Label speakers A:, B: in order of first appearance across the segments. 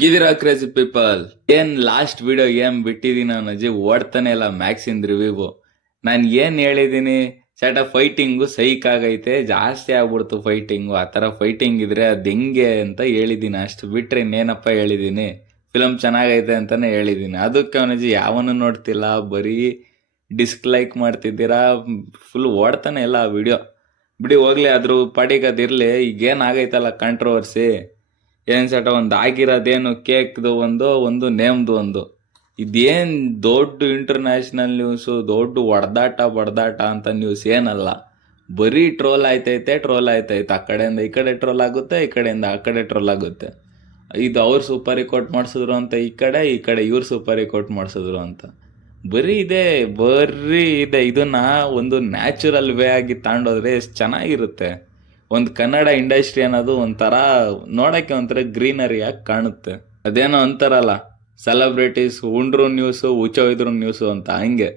A: ಗಿದಿರ crazy people ಏನ್ last video ಏನ್ ಬಿಟ್ಟಿದೀನಿ ಅಜ್ಜಿ? ಓಡ್ತಾನೆ ಇಲ್ಲ ಮ್ಯಾಕ್ಸ್ ಇನ್ ರಿವ್ಯೂ ನಾನು ಏನ್ ಹೇಳಿದೀನಿ? ಸೆಟ ಫೈಟಿಂಗು ಸೈಕ್ ಆಗೈತೆ, ಜಾಸ್ತಿ ಆಗ್ಬಿಡ್ತು ಫೈಟಿಂಗು ಆ ಥರ ಫೈಟಿಂಗ್ ಇದ್ರೆ ಅದ್ ಹೆಂಗೆ ಅಂತ ಹೇಳಿದೀನಿ. ಅಷ್ಟು ಬಿಟ್ರೆ ಇನ್ನೇನಪ್ಪ ಹೇಳಿದೀನಿ? ಫಿಲಮ್ ಚೆನ್ನಾಗೈತೆ ಅಂತಾನೆ ಹೇಳಿದೀನಿ. ಅದಕ್ಕೆ ಅವನಜ್ಜಿ ಯಾವನು ನೋಡ್ತಿಲ್ಲ, ಬರೀ ಡಿಸ್ಲೈಕ್ ಮಾಡ್ತಿದ್ದೀರಾ? ಫುಲ್ ಓಡ್ತಾನೆ ಇಲ್ಲ ಆ ವಿಡಿಯೋ ಬಿಡಿ ಹೋಗ್ಲಿ ಅದ್ರ ಪಾಟಿಗೆ ಅದಿರ್ಲಿ ಈಗೇನ್ ಆಗೈತಲ್ಲ ಕಾಂಟ್ರವರ್ಸಿ ಏನ್ ಸಟ ಒಂದು ಆಗಿರೋದೇನು ಕೇಕ್ದು ಒಂದು ಒಂದು ನೇಮ್ದು ಒಂದು. ಇದೇನ್ ದೊಡ್ಡ ಇಂಟರ್ನ್ಯಾಷನಲ್ ನ್ಯೂಸು ದೊಡ್ಡ ಹೊಡೆದಾಟ ಬಡ್ದಾಟ ಅಂತ ನ್ಯೂಸ್ ಏನಲ್ಲ. ಬರೀ ಟ್ರೋಲ್ ಆಯ್ತೈತೆ ಟ್ರೋಲ್ ಆಯ್ತೈತೆ. ಆ ಕಡೆಯಿಂದ ಈ ಕಡೆ ಟ್ರೋಲ್ ಆಗುತ್ತೆ, ಈ ಕಡೆಯಿಂದ ಆ ಕಡೆ ಟ್ರೋಲ್ ಆಗುತ್ತೆ. ಇದು ಅವ್ರು ಸೂಪರ್ ಕೋರ್ಟ್ ಮಾಡಿಸಿದ್ರು ಅಂತ ಈ ಕಡೆ ಈ ಕಡೆ ಇವ್ರು ಸೂಪರ್ ಕೋರ್ಟ್ ಮಾಡಿಸಿದ್ರು ಅಂತ. ಬರೀ ಇದೆ ಬರೀ ಇದೆ. ಇದನ್ನ ಒಂದು ನ್ಯಾಚುರಲ್ ವೇ ಆಗಿ ತಗೊಂಡೋದ್ರೆ ಎಷ್ಟು ಚೆನ್ನಾಗಿರುತ್ತೆ. ಒಂದು ಕನ್ನಡ ಇಂಡಸ್ಟ್ರಿ ಅನ್ನೋದು ಒಂಥರ ನೋಡೋಕ್ಕೆ ಒಂಥರ ಗ್ರೀನರಿಯಾಗಿ ಕಾಣುತ್ತೆ. ಅದೇನೋ ಅಂತಾರಲ್ಲ ಸೆಲೆಬ್ರಿಟೀಸ್ ಉಂಡ್ರು ನ್ಯೂಸು ಹುಚ್ಚೋಯ್ದ್ರು ನ್ಯೂಸು ಅಂತ, ಹಂಗೆ.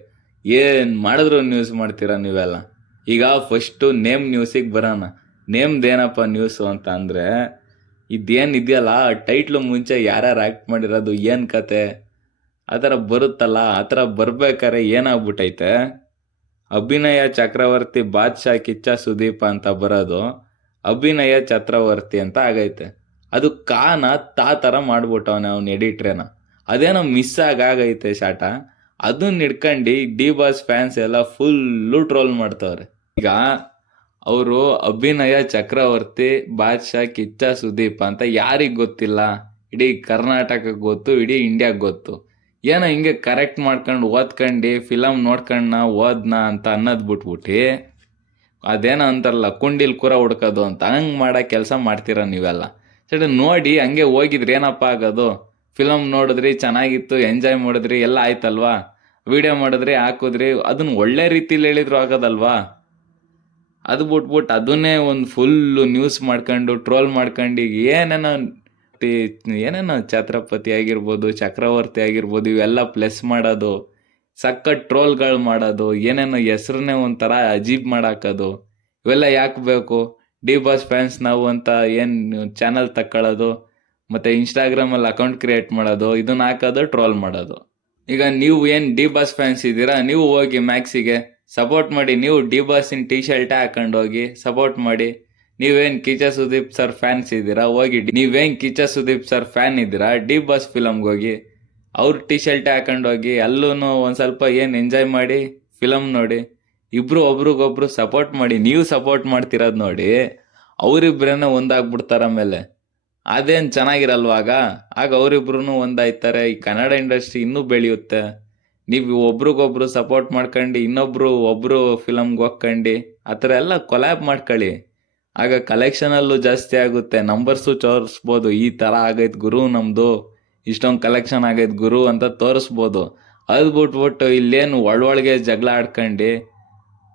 A: ಏನು ಮಾಡಿದ್ರು ನ್ಯೂಸ್ ಮಾಡ್ತೀರಾ ನೀವೆಲ್ಲ? ಈಗ ಫಸ್ಟು ನೇಮ್ ನ್ಯೂಸಿಗೆ ಬರೋಣ. ನೇಮ್ದೇನಪ್ಪ ನ್ಯೂಸು ಅಂತ ಅಂದರೆ, ಇದೇನು ಇದೆಯಲ್ಲ ಟೈಟ್ಲು ಮುಂಚೆ ಯಾರ್ಯಾರು ಆ್ಯಕ್ಟ್ ಮಾಡಿರೋದು, ಏನು ಕತೆ? ಆ ಥರ ಬರುತ್ತಲ್ಲ, ಆ ಥರ ಬರ್ಬೇಕಾರೆ ಏನಾಗ್ಬಿಟ್ಟೈತೆ ಅಭಿನಯ ಚಕ್ರವರ್ತಿ, ಬಾದ್ಶಾ, ಕಿಚ್ಚ, ಸುದೀಪ ಅಂತ ಬರೋದು. ಅಭಿನಯ ಚಕ್ರವರ್ತಿ ಅಂತ ಆಗೈತೆ. ಅದು ಕಾನ ತಾ ಥರ ಮಾಡ್ಬಿಟ್ಟವನೆ ಅವ್ನು ಎಡಿಟ್ರೇನ. ಅದೇನೋ ಮಿಸ್ ಆಗೈತೆ ಶಾಟ. ಅದನ್ನ ಹಿಡ್ಕೊಂಡು ಡಿ ಬಾಸ್ ಫ್ಯಾನ್ಸ್ ಎಲ್ಲ ಫುಲ್ಲು ಟ್ರೋಲ್ ಮಾಡ್ತವ್ರೆ. ಈಗ ಅವರು ಅಭಿನಯ ಚಕ್ರವರ್ತಿ, ಬಾದ್ಶಾ, ಕಿಚ್ಚ, ಸುದೀಪ ಅಂತ ಯಾರಿಗೆ ಗೊತ್ತಿಲ್ಲ? ಇಡೀ ಕರ್ನಾಟಕಕ್ಕೆ ಗೊತ್ತು, ಇಡೀ ಇಂಡಿಯಾಗೆ ಗೊತ್ತು. ಏನೋ ಹಿಂಗೆ ಕರೆಕ್ಟ್ ಮಾಡ್ಕೊಂಡು ಓದ್ಕಂಡು ಫಿಲಮ್ ನೋಡ್ಕಣ್ಣ ಓದ್ನ ಅಂತ ಅನ್ನೋದು ಬಿಟ್ಬಿಟ್ಟು ಅದೇನೋ ಅಂತಾರಲ್ಲ, ಕುಂಡಿಲ್ ಕೂರ ಹುಡ್ಕೋದು ಅಂತ. ಹಂಗೆ ಮಾಡೋ ಕೆಲಸ ಮಾಡ್ತೀರ ನೀವೆಲ್ಲ. ಸರಿ, ನೋಡಿ, ಹಂಗೆ ಹೋಗಿದ್ರಿ ಏನಪ್ಪ ಆಗೋದು? ಫಿಲಮ್ ನೋಡಿದ್ರಿ, ಚೆನ್ನಾಗಿತ್ತು ಎಂಜಾಯ್ ಮಾಡಿದ್ರಿ, ಎಲ್ಲ ಆಯ್ತಲ್ವಾ? ವಿಡಿಯೋ ಮಾಡಿದ್ರಿ, ಹಾಕಿದ್ರಿ, ಅದನ್ನ ಒಳ್ಳೆ ರೀತಿಲಿ ಹೇಳಿದ್ರು ಆಗೋದಲ್ವಾ? ಅದು ಬಿಟ್ಬಿಟ್ಟು ಅದನ್ನೇ ಒಂದು ಫುಲ್ಲು ನ್ಯೂಸ್ ಮಾಡ್ಕೊಂಡು ಟ್ರೋಲ್ ಮಾಡ್ಕೊಂಡು, ಈಗ ಏನೇನೋ ಏನೇನೋ ಛತ್ರಪತಿ ಆಗಿರ್ಬೋದು, ಚಕ್ರವರ್ತಿ ಆಗಿರ್ಬೋದು, ಇವೆಲ್ಲ ಪ್ಲೆಸ್ ಮಾಡೋದು. ಸಖತ್ ಟ್ರೋಲ್ಗಳು ಮಾಡೋದು, ಏನೇನೋ ಹೆಸ್ರನ್ನೇ ಒಂಥರ ಅಜೀಬ್ ಮಾಡಾಕೋದು, ಇವೆಲ್ಲ ಯಾಕೆ ಬೇಕು? ಡಿ ಬಾಸ್ ಫ್ಯಾನ್ಸ್ ನಾವು ಅಂತ ಏನು ಚಾನಲ್ ತಕ್ಕೊಳ್ಳೋದು, ಮತ್ತು ಇನ್ಸ್ಟಾಗ್ರಾಮಲ್ಲಿ ಅಕೌಂಟ್ ಕ್ರಿಯೇಟ್ ಮಾಡೋದು, ಇದನ್ನ ಹಾಕೋದು, ಟ್ರೋಲ್ ಮಾಡೋದು. ಈಗ ನೀವು ಏನು ಡಿ ಬಾಸ್ ಫ್ಯಾನ್ಸ್ ಇದ್ದೀರಾ, ನೀವು ಹೋಗಿ ಮ್ಯಾಕ್ಸಿಗೆ ಸಪೋರ್ಟ್ ಮಾಡಿ, ನೀವು ಡಿ ಬಾಸಿನ ಟೀ ಶರ್ಟೇ ಹಾಕೊಂಡು ಹೋಗಿ ಸಪೋರ್ಟ್ ಮಾಡಿ, ನೀವೇನು ಕಿಚ ಸುದೀಪ್ ಸರ್ ಫ್ಯಾನ್ಸ್ ಇದ್ದೀರಾ, ಹೋಗಿ ನೀವೇನು ಕಿಚ ಸುದೀಪ್ ಸರ್ ಫ್ಯಾನ್ ಇದ್ದೀರಾ, ಡಿ ಬಾಸ್ ಫಿಲಮ್ಗೆ ಹೋಗಿ ಅವ್ರ ಟಿ ಶರ್ಟ್ ಹಾಕೊಂಡೋಗಿ ಅಲ್ಲೂ ಒಂದು ಸ್ವಲ್ಪ ಏನು ಎಂಜಾಯ್ ಮಾಡಿ ಫಿಲಮ್ ನೋಡಿ, ಇಬ್ರು ಒಬ್ರಿಗೊಬ್ರು ಸಪೋರ್ಟ್ ಮಾಡಿ, ನೀವು ಸಪೋರ್ಟ್ ಮಾಡ್ತಿರೋದು ನೋಡಿ, ಅವರಿಬ್ರೇನೆ ಒಂದಾಗ್ಬಿಡ್ತಾರ ಆಮೇಲೆ. ಅದೇನು ಚೆನ್ನಾಗಿರಲ್ವಾಗ? ಆಗ ಅವರಿಬ್ರು ಒಂದಾಯ್ತಾರೆ, ಈ ಕನ್ನಡ ಇಂಡಸ್ಟ್ರಿ ಇನ್ನೂ ಬೆಳೆಯುತ್ತೆ. ನೀವು ಒಬ್ರಿಗೊಬ್ರು ಸಪೋರ್ಟ್ ಮಾಡ್ಕೊಂಡು, ಇನ್ನೊಬ್ರು ಒಬ್ರು ಫಿಲಮ್ಗೆ ಹೋಗ್ಕೊಂಡು, ಆ ಥರ ಎಲ್ಲ ಕೊಲ್ಯಾಬ್ ಮಾಡ್ಕೊಳ್ಳಿ. ಆಗ ಕಲೆಕ್ಷನಲ್ಲೂ ಜಾಸ್ತಿ ಆಗುತ್ತೆ ನಂಬರ್ಸು ತೋರಿಸ್ಬೋದು, ಈ ಥರ ಆಗೈತೆ ಗುರು ನಮ್ಮದು ಇಷ್ಟೊಂದು ಕಲೆಕ್ಷನ್ ಆಗೈತೆ ಗುರು ಅಂತ ತೋರಿಸ್ಬೋದು. ಅದು ಬಿಟ್ಬಿಟ್ಟು ಇಲ್ಲೇನು ಒಳೊಳಗೆ ಜಗಳ ಆಡ್ಕೊಂಡು.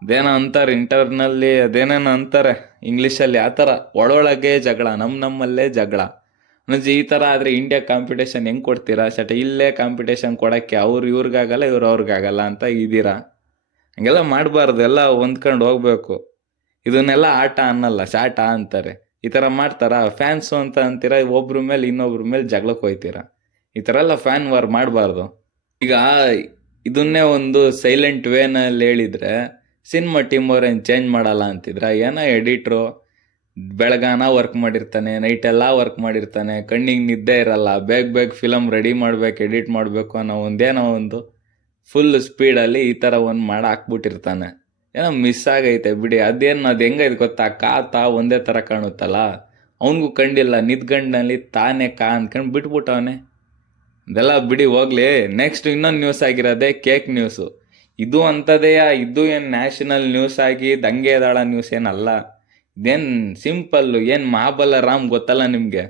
A: ಅದೇನೋ ಅಂತಾರೆ ಇಂಟರ್ನಲ್ಲಿ ಅದೇನೇನೋ ಅಂತಾರೆ ಇಂಗ್ಲೀಷಲ್ಲಿ ಆ ಥರ. ಒಳೊಳಗೆ ಜಗಳ ನಮ್ಮ ನಮ್ಮಲ್ಲೇ ಜಗಳ. ಅನ್ನೋದು ಈ ಥರ ಆದರೆ ಇಂಡಿಯಾ ಕಾಂಪಿಟೇಷನ್ ಹೆಂಗೆ ಕೊಡ್ತೀರಾ? ಶಟ, ಇಲ್ಲೇ ಕಾಂಪಿಟೇಷನ್ ಕೊಡೋಕ್ಕೆ ಅವ್ರು ಇವ್ರಿಗಾಗಲ್ಲ, ಇವ್ರು ಅವ್ರಿಗಾಗಲ್ಲ ಅಂತ ಇದ್ದೀರಾ ಹಂಗೆಲ್ಲ ಮಾಡಬಾರ್ದು, ಎಲ್ಲ ಹೊಂದ್ಕೊಂಡು ಹೋಗ್ಬೇಕು. ಇದನ್ನೆಲ್ಲ ಆಟ ಅನ್ನಲ್ಲ, ಶಾಟ ಅಂತಾರೆ. ಈ ಥರ ಮಾಡ್ತಾರಾ? ಫ್ಯಾನ್ಸು ಅಂತ ಅಂತೀರಾ? ಒಬ್ಬರ ಮೇಲೆ ಇನ್ನೊಬ್ರ ಮೇಲೆ ಜಗಳಕ್ಕೆ ಹೋಯ್ತೀರಾ? ಈ ಥರ ಎಲ್ಲ ಫ್ಯಾನ್ ವಾರ್ ಮಾಡಬಾರ್ದು. ಈಗ ಇದನ್ನೇ ಒಂದು ಸೈಲೆಂಟ್ ವೇನಲ್ಲಿ ಹೇಳಿದರೆ ಸಿನಿಮಾ ಟೀಮ್ ಏನು ಚೇಂಜ್ ಮಾಡಲ್ಲ ಅಂತಿದ್ರೆ, ಏನೋ ಎಡಿಟ್ರು ಬೆಳಗಾನ ವರ್ಕ್ ಮಾಡಿರ್ತಾನೆ ನೈಟೆಲ್ಲ ವರ್ಕ್ ಮಾಡಿರ್ತಾನೆ, ಕಣ್ಣಿಗೆ ನಿದ್ದೆ ಇರಲ್ಲ, ಬೇಗ ಬೇಗ ಫಿಲಮ್ ರೆಡಿ ಮಾಡಬೇಕು ಎಡಿಟ್ ಮಾಡಬೇಕು ಅನ್ನೋ ಒಂದೇನೋ ಒಂದು ಫುಲ್ ಸ್ಪೀಡಲ್ಲಿ ಈ ಥರ ಒಂದು ಮಾಡಿ ಹಾಕ್ಬಿಟ್ಟಿರ್ತಾನೆ. ಏನೋ ಮಿಸ್ ಆಗೈತೆ, ಬಿಡಿ, ಅದೇನು ಅದು ಹೆಂಗೈತೆ ಗೊತ್ತಾ? ಕಾ ತಾ ಒಂದೇ ಥರ ಕಾಣುತ್ತಲ್ಲ? ಅವನಿಗೂ ಕಂಡಿಲ್ಲ ನಿದ್ಗಂಡಲ್ಲಿ ತಾನೇ ಕಾ ಅಂದ್ಕೊಂಡು ಬಿಟ್ಬಿಟ್ಟವನೆ. ಅದೆಲ್ಲ ಬಿಡಿ, ಹೋಗ್ಲಿ. ನೆಕ್ಸ್ಟ್ ಇನ್ನೊಂದು ನ್ಯೂಸ್ ಆಗಿರೋದೆ ಕೇಕ್ ನ್ಯೂಸು ಇದು ಅಂಥದೆಯಾ ಇದು ಏನು ನ್ಯಾಷನಲ್ ನ್ಯೂಸ್ ಆಗಿ ದಂಗೆ ದಾಳ ನ್ಯೂಸ್ ಏನಲ್ಲ? ಇದೇನು ಸಿಂಪಲ್ಲು ಏನು ಮಹಾಬಲ ರಾಮ್ ಗೊತ್ತಲ್ಲ ನಿಮಗೆ?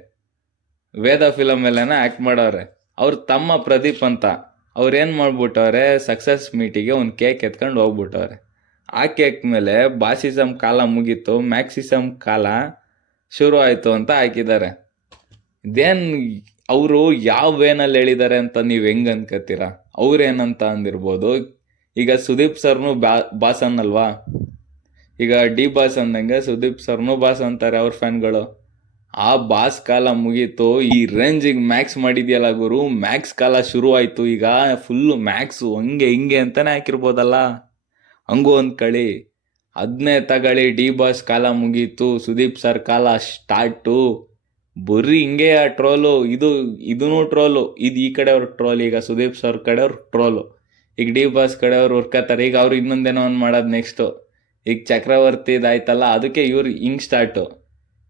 A: ವೇದ ಫಿಲಮ್ ಎಲ್ಲನ ಆ್ಯಕ್ಟ್ ಮಾಡವ್ರೆ ಅವ್ರ ತಮ್ಮ ಪ್ರದೀಪ್ ಅಂತ. ಅವ್ರು ಏನು ಮಾಡ್ಬಿಟ್ಟವ್ರೆ? ಸಕ್ಸಸ್ ಮೀಟಿಗೆ ಒಂದು ಕೇಕ್ ಎತ್ಕೊಂಡು ಹೋಗ್ಬಿಟ್ಟವ್ರೆ. ಆ ಕೇಕ್ ಮೇಲೆ ಬಾಸಿಸಮ್ ಕಾಲ ಮುಗೀತು. ಮ್ಯಾಕ್ಸಿಸಮ್ ಕಾಲ ಶುರು ಆಯಿತು ಅಂತ ಹಾಕಿದ್ದಾರೆ. ಇದೇನು ಅವರು ಯಾವ ವೇನಲ್ಲಿ ಹೇಳಿದ್ದಾರೆ ಅಂತ ನೀವು ಹೆಂಗೆ ಅನ್ಕೋತೀರಾ ಅವ್ರೇನಂತ ಅಂದಿರ್ಬೋದು. ಈಗ ಸುದೀಪ್ ಸರ್ನು ಬಾ ಬಾಸ್ ಅನ್ನಲ್ವಾ ಈಗ ಡಿ ಬಾಸ್ ಅಂದಂಗೆ ಸುದೀಪ್ ಸರ್ನು ಬಾಸ್ ಅಂತಾರೆ ಅವ್ರ ಫ್ಯಾನ್ಗಳು. ಆ ಬಾಸ್ ಕಾಲ ಮುಗೀತು, ಈ ರೇಂಜಿಗೆ ಮ್ಯಾಕ್ಸ್ ಮಾಡಿದೆಯಲ್ಲ ಗುರು, ಮ್ಯಾಕ್ಸ್ ಕಾಲ ಶುರು ಆಯ್ತು ಈಗ ಫುಲ್ಲು ಮ್ಯಾಕ್ಸು ಹಂಗೆ ಹಿಂಗೆ ಅಂತಲೇ ಹಾಕಿರ್ಬೋದಲ್ಲ? ಹಂಗೂ ಅಂದ್ಕೊಳ್ಳಿ ಅದನ್ನೇ ತಗೊಳ್ಳಿ, ಡಿ ಬಾಸ್ ಕಾಲ ಮುಗೀತು, ಸುದೀಪ್ ಸರ್ ಕಾಲ ಸ್ಟಾರ್ಟು. ಬರೀ ಹಿಂಗೆ ಆ ಟ್ರೋಲು, ಇದು ಇದೂ ಟ್ರೋಲು, ಇದು ಈ ಕಡೆಯವ್ರ ಟ್ರೋಲ್, ಈಗ ಸುದೀಪ್ ಸರ್ ಕಡೆಯವ್ರ ಟ್ರೋಲು, ಈಗ ಡಿ ಬಾಸ್ ಕಡೆಯವ್ರು ಆತಾರೆ ಈಗ ಅವ್ರು ಇನ್ನೊಂದೇನೋ ಒಂದು ಮಾಡೋದು ನೆಕ್ಸ್ಟು ಈಗ ಚಕ್ರವರ್ತಿ ಇದಾಯ್ತಲ್ಲ ಅದಕ್ಕೆ ಇವ್ರು ಹಿಂಗೆ ಸ್ಟಾರ್ಟು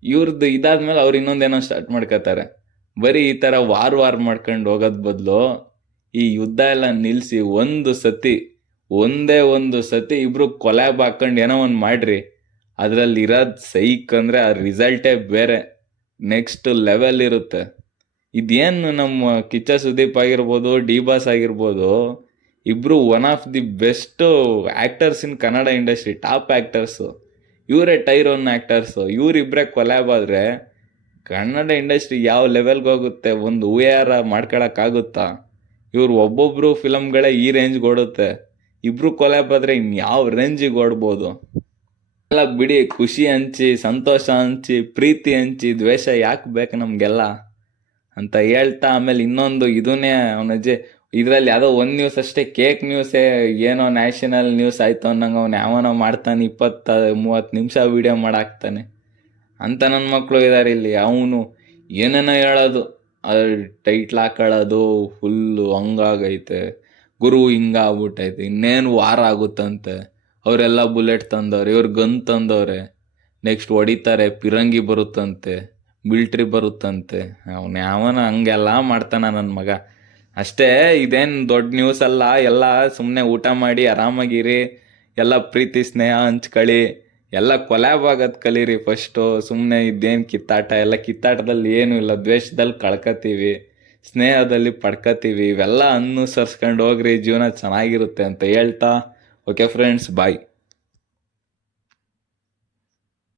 A: ಇವ್ರದ್ದು ಇದಾದ್ಮೇಲೆ ಅವ್ರು ಇನ್ನೊಂದೇನೋ ಸ್ಟಾರ್ಟ್ ಮಾಡ್ಕೋತಾರೆ ಬರೀ ಈ ಥರ ವಾರ ವಾರ ಮಾಡ್ಕೊಂಡು ಹೋಗೋದ್ ಬದಲು ಈ ಯುದ್ಧ ಎಲ್ಲ ನಿಲ್ಲಿಸಿ ಒಂದು ಸತಿ, ಒಂದೇ ಒಂದು ಸತಿ ಇಬ್ರು ಕೊಲ್ಯಾಬ್ ಹಾಕೊಂಡು ಏನೋ ಒಂದು ಮಾಡ್ರಿ. ಅದರಲ್ಲಿ ಇರೋದು ಸೈಕ್ ಅಂದರೆ ಆ ರಿಸಲ್ಟೇ ಬೇರೆ. ನೆಕ್ಸ್ಟ್ ಲೆವೆಲ್ ಇರುತ್ತೆ. ಇದೇನು ನಮ್ಮ ಕಿಚ್ಚ ಸುದೀಪ್ ಆಗಿರ್ಬೋದು ಡಿ ಬಾಸ್ ಆಗಿರ್ಬೋದು ಇಬ್ಬರು one of the best actors in Kannada industry top actors ಇವರೇ ಟೈರೋನ್ ಆ್ಯಕ್ಟರ್ಸು ಇವರಿಬ್ಬರೇ ಕೊಲ್ಯಾಬ್ ಆದರೆ ಕನ್ನಡ ಇಂಡಸ್ಟ್ರಿ ಯಾವ ಲೆವೆಲ್ಗೆ ಹೋಗುತ್ತೆ, ಒಂದು ಹೂಯಾರ ಮಾಡ್ಕೊಳಕ್ಕಾಗುತ್ತಾ? ಇವ್ರು ಒಬ್ಬೊಬ್ಬರು ಫಿಲಮ್ಗಳೇ ಈ ರೇಂಜ್ಗೆ ಓಡುತ್ತೆ. ಇಬ್ಬರು ಕೊಲ್ಯಾಬ್ ಆದ್ರೆ ಇನ್ಯಾವ ರೇಂಜಿಗೆ ಓಡ್ಬೋದು? ಎಲ್ಲ ಬಿಡಿ, ಖುಷಿ ಹಂಚಿ, ಸಂತೋಷ ಹಂಚಿ, ಪ್ರೀತಿ ಹಂಚಿ, ದ್ವೇಷ ಯಾಕೆ ಬೇಕು ನಮಗೆಲ್ಲ? ಅಂತ ಹೇಳ್ತಾ ಆಮೇಲೆ ಇನ್ನೊಂದು ಇದನ್ನೇ ಅವನಜ್ಜಿ ಇದರಲ್ಲಿ ಯಾವುದೋ ಒಂದು ನ್ಯೂಸ್ ಅಷ್ಟೇ ಕೇಕ್ ನ್ಯೂಸೇ ಏನೋ ನ್ಯಾಷನಲ್ ನ್ಯೂಸ್ ಆಯಿತು ಅನ್ನಂಗೆ ಅವ್ನು ಯಾವನೋ ಮಾಡ್ತಾನೆ, ಇಪ್ಪತ್ತ, ಮೂವತ್ತು ನಿಮಿಷ ವೀಡಿಯೋ ಮಾಡಾಕ್ತಾನೆ. ಅಂತ ನನ್ನ ಮಕ್ಕಳು ಇದ್ದಾರೆ ಇಲ್ಲಿ, ಅವನು ಏನೇನೋ ಹೇಳೋದು. ಟೈಟ್ಲ್ ಹಾಕೊಳ್ಳೋದು ಫುಲ್ಲು ಹಂಗಾಗೈತೆ. ಗುರು ಹಿಂಗಾಗ್ಬಿಟ್ಟೈತೆ ಇನ್ನೇನು ವಾರ ಆಗುತ್ತಂತೆ. ಅವರೆಲ್ಲ ಬುಲೆಟ್ ತಂದವ್ರೆ, ಇವ್ರು ಗನ್ ತಂದವ್ರೆ. ನೆಕ್ಸ್ಟ್ ಹೊಡಿತಾರೆ, ಪಿರಂಗಿ ಬರುತ್ತಂತೆ, ಮಿಲ್ಟ್ರಿ ಬರುತ್ತಂತೆ. ಅವನು ಯಾವನ ಹಂಗೆಲ್ಲ ಮಾಡ್ತಾನ ನನ್ನ ಮಗ. ಅಷ್ಟೇ, ಇದೇನು ದೊಡ್ಡ ನ್ಯೂಸ್ ಅಲ್ಲ, ಎಲ್ಲ ಸುಮ್ಮನೆ ಊಟ ಮಾಡಿ ಆರಾಮಾಗಿರಿ, ಎಲ್ಲ ಪ್ರೀತಿ, ಸ್ನೇಹ ಹಂಚ್ಕೊಳ್ಳಿ. ಎಲ್ಲ ಕೊಲ್ಯಾಬ್ ಆಗೋದು ಕಲೀರಿ ಫಸ್ಟು ಸುಮ್ಮನೆ ಇದೇನು ಕಿತ್ತಾಟ, ಎಲ್ಲ ಕಿತ್ತಾಟದಲ್ಲಿ ಏನೂ ಇಲ್ಲ, ದ್ವೇಷದಲ್ಲಿ ಕಳ್ಕೊತೀವಿ, ಸ್ನೇಹದಲ್ಲಿ ಪಡ್ಕೊತೀವಿ. ಇವೆಲ್ಲ ಅನುಸರಿಸ್ಕೊಂಡು ಹೋಗ್ರಿ, ಜೀವನ ಚೆನ್ನಾಗಿರುತ್ತೆ ಅಂತ ಹೇಳ್ತಾ okay friends. Bye.